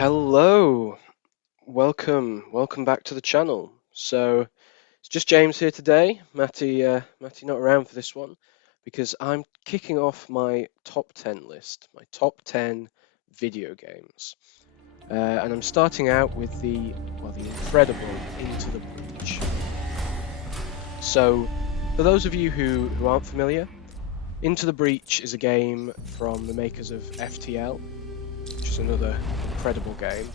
Hello, welcome back to the channel. So it's just James here today. Matty not around for this one because I'm kicking off my top 10 list, my top 10 video games, and I'm starting out with the incredible Into the Breach. So for those of you who aren't familiar, Into the Breach is a game from the makers of FTL, which is another incredible game.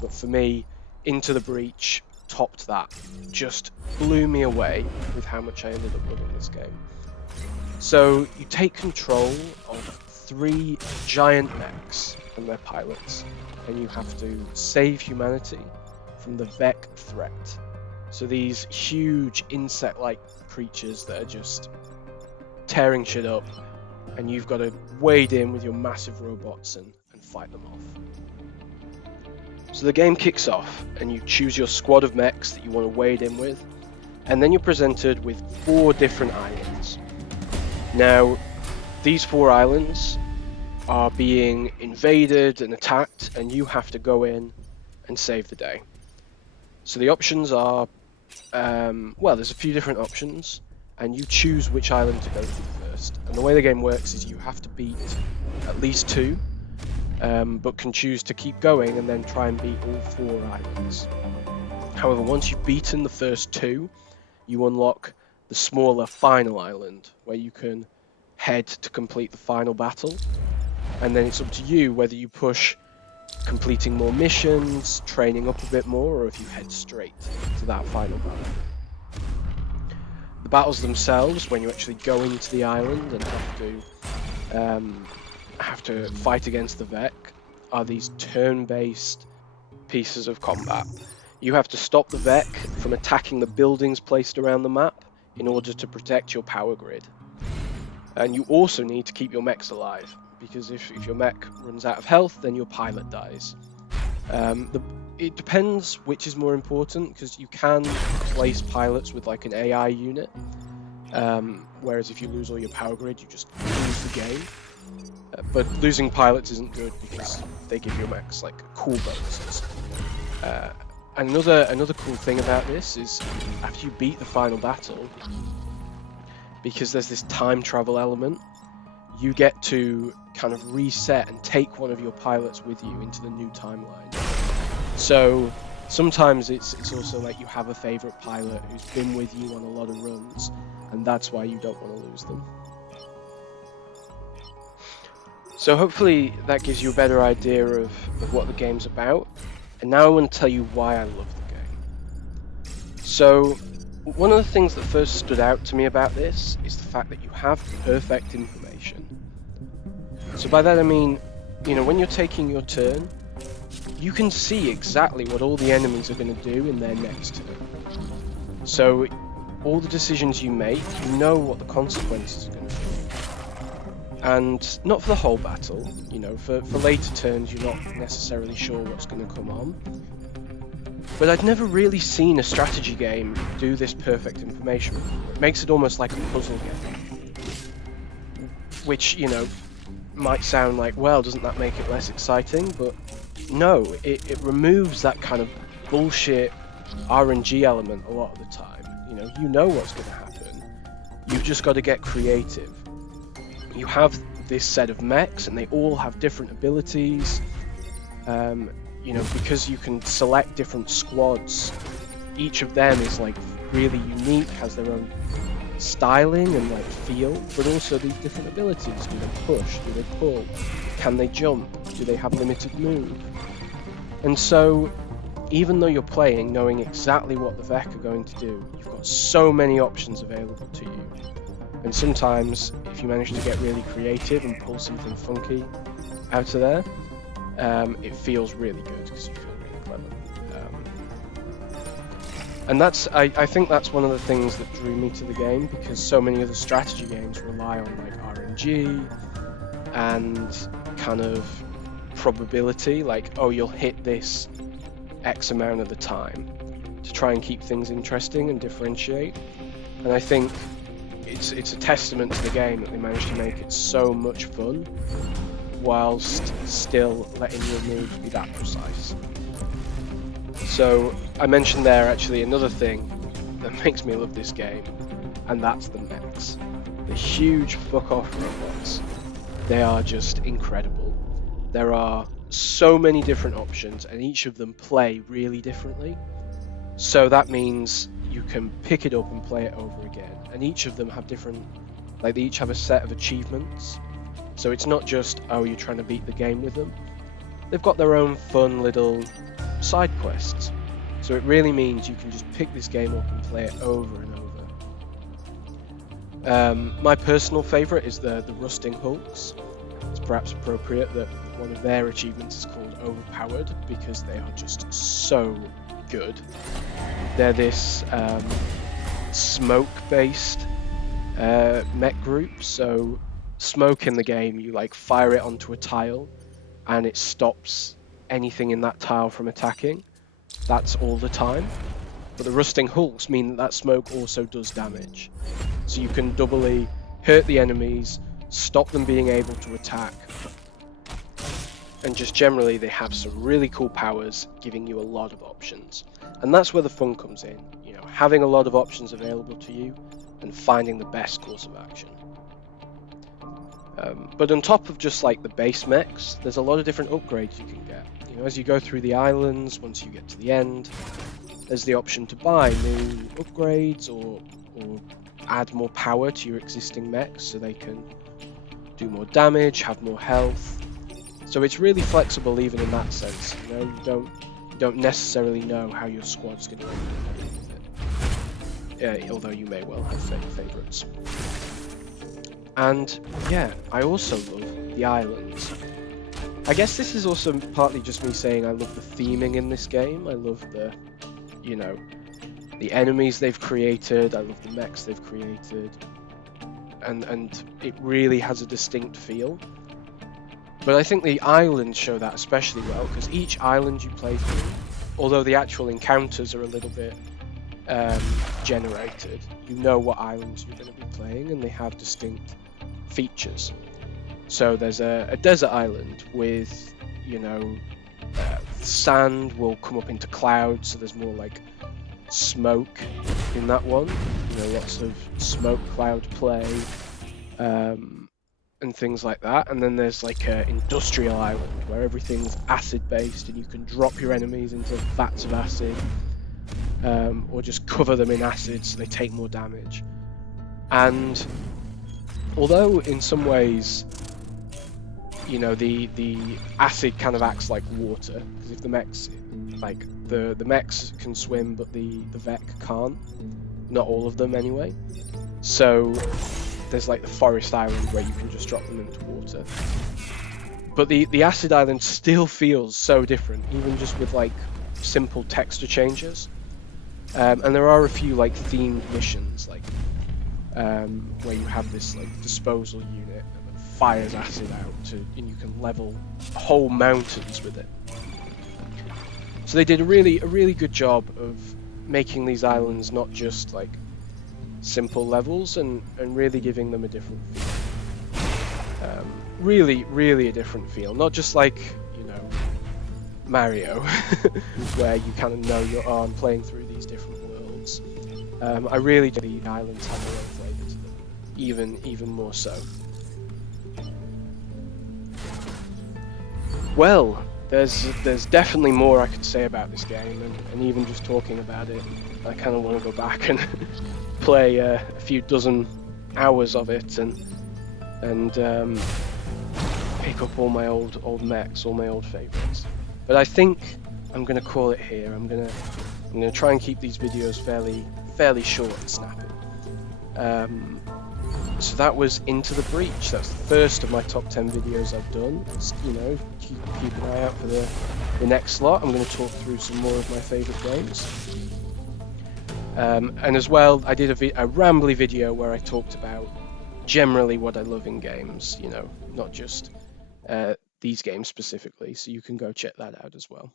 But for me, Into the Breach topped that. Just blew me away with how much I ended up loving this game. So you take control of 3 giant mechs and their pilots, and you have to save humanity from the Vec threat. So these huge insect-like creatures that are just tearing shit up, and you've got to wade in with your massive robots and fight them off. So the game kicks off, and you choose your squad of mechs that you want to wade in with, and then you're presented with 4 different islands. Now, these 4 islands are being invaded and attacked, and you have to go in and save the day. So the options are, there's a few different options, and you choose which island to go through first. And the way the game works is you have to beat at least 2, but can choose to keep going and then try and beat all 4 islands. However, once you've beaten the first 2, you unlock the smaller final island, where you can head to complete the final battle, and then it's up to you whether you push completing more missions, training up a bit more, or if you head straight to that final battle. The battles themselves, when you actually go into the island and have to fight against the Vec, are these turn-based pieces of combat. You have to stop the Vec from attacking the buildings placed around the map in order to protect your power grid. And you also need to keep your mechs alive, because if your mech runs out of health, then your pilot dies. It depends which is more important, because you can place pilots with like an AI unit, whereas if you lose all your power grid, you just lose the game. But losing pilots isn't good because they give your mechs like cool bonuses. Another cool thing about this is after you beat the final battle, because there's this time travel element, you get to kind of reset and take one of your pilots with you into the new timeline. So sometimes it's also like you have a favorite pilot who's been with you on a lot of runs, and that's why you don't want to lose them. So hopefully that gives you a better idea of what the game's about. And now I want to tell you why I love the game. So one of the things that first stood out to me about this is the fact that you have perfect information. So by that I mean, when you're taking your turn, you can see exactly what all the enemies are going to do in their next turn. So all the decisions you make, you know what the consequences are going to be. And not for the whole battle, for later turns you're not necessarily sure what's going to come on. But I'd never really seen a strategy game do this perfect information. It makes it almost like a puzzle game. Which, might sound like, well, doesn't that make it less exciting? But no, it removes that kind of bullshit RNG element a lot of the time. You know what's going to happen. You've just got to get creative. You have this set of mechs, and they all have different abilities. Because you can select different squads, each of them is like really unique, has their own styling and like feel, but also these different abilities. Do they push? Do they pull? Can they jump? Do they have limited move? And so, even though you're playing knowing exactly what the Vec are going to do, you've got so many options available to you. And sometimes, if you manage to get really creative and pull something funky out of there, it feels really good because you feel really clever. And I think that's one of the things that drew me to the game, because so many other strategy games rely on like RNG and kind of probability, like, oh, you'll hit this X amount of the time, to try and keep things interesting and differentiate. And I think it's a testament to the game that they managed to make it so much fun whilst still letting your moves be that precise. So I mentioned there actually another thing that makes me love this game, and that's the mechs. The huge fuck-off robots. They are just incredible. There are so many different options, and each of them play really differently. So that means you can pick it up and play it over again. And each of them have different, like they each have a set of achievements. So it's not just, oh, you're trying to beat the game with them. They've got their own fun little side quests. So it really means you can just pick this game up and play it over and over. My personal favourite is the rusting hulks. It's perhaps appropriate that one of their achievements is called overpowered because they are just so good. They're this smoke-based mech group. So smoke in the game, you like fire it onto a tile and it stops anything in that tile from attacking. That's all the time. But the rusting hulks mean that smoke also does damage. So you can doubly hurt the enemies, stop them being able to attack, and just generally they have some really cool powers, giving you a lot of options. And that's where the fun comes in, you know, having a lot of options available to you and finding the best course of action. But on top of just like the base mechs, there's a lot of different upgrades you can get. You know, as you go through the islands, once you get to the end, there's the option to buy new upgrades or add more power to your existing mechs so they can do more damage, have more health. So it's really flexible even in that sense. You know, you don't necessarily know how your squad's going to end up with it. Although you may well have favourites. And yeah, I also love the islands. I guess this is also partly just me saying I love the theming in this game. I love the, you know, the enemies they've created. I love the mechs they've created. And it really has a distinct feel. But I think the islands show that especially well, because each island you play through, although the actual encounters are a little bit generated, you know what islands you're going to be playing, and they have distinct features. So there's a desert island with, you know, sand will come up into clouds, so there's more like smoke in that one. You know, lots of smoke cloud play. And things like that. And then there's like an industrial island where everything's acid based and you can drop your enemies into vats of acid, or just cover them in acid so they take more damage. And although in some ways, you know, the acid kind of acts like water, because if the mechs, like the mechs can swim but the Vec can't, not all of them anyway. So there's like the forest island where you can just drop them into water. But the acid island still feels so different, even just with like simple texture changes. And there are a few like themed missions, like where you have this like disposal unit that fires acid out, and you can level whole mountains with it. So they did a really good job of making these islands not just like simple levels and really giving them a different feel. Really a different feel, not just like, you know, Mario where you kind of know I'm playing through these different worlds. I really do. The islands have their own flavour to them, even more so. Well, there's definitely more I could say about this game, and even just talking about it, I kind of want to go back and play a few dozen hours of it and pick up all my old mechs, all my old favorites. But I think I'm gonna call it here. I'm gonna try and keep these videos fairly short and snappy. So that was Into the Breach. That's the first of my top 10 videos I've done. You know, keep an eye out for the next lot. I'm going to talk through some more of my favourite games. And as well, I did a rambly video where I talked about generally what I love in games, you know, not just these games specifically, so you can go check that out as well.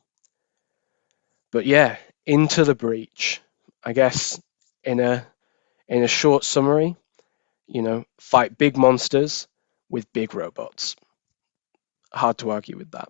But yeah, Into the Breach. I guess in a short summary, you know, fight big monsters with big robots. Hard to argue with that.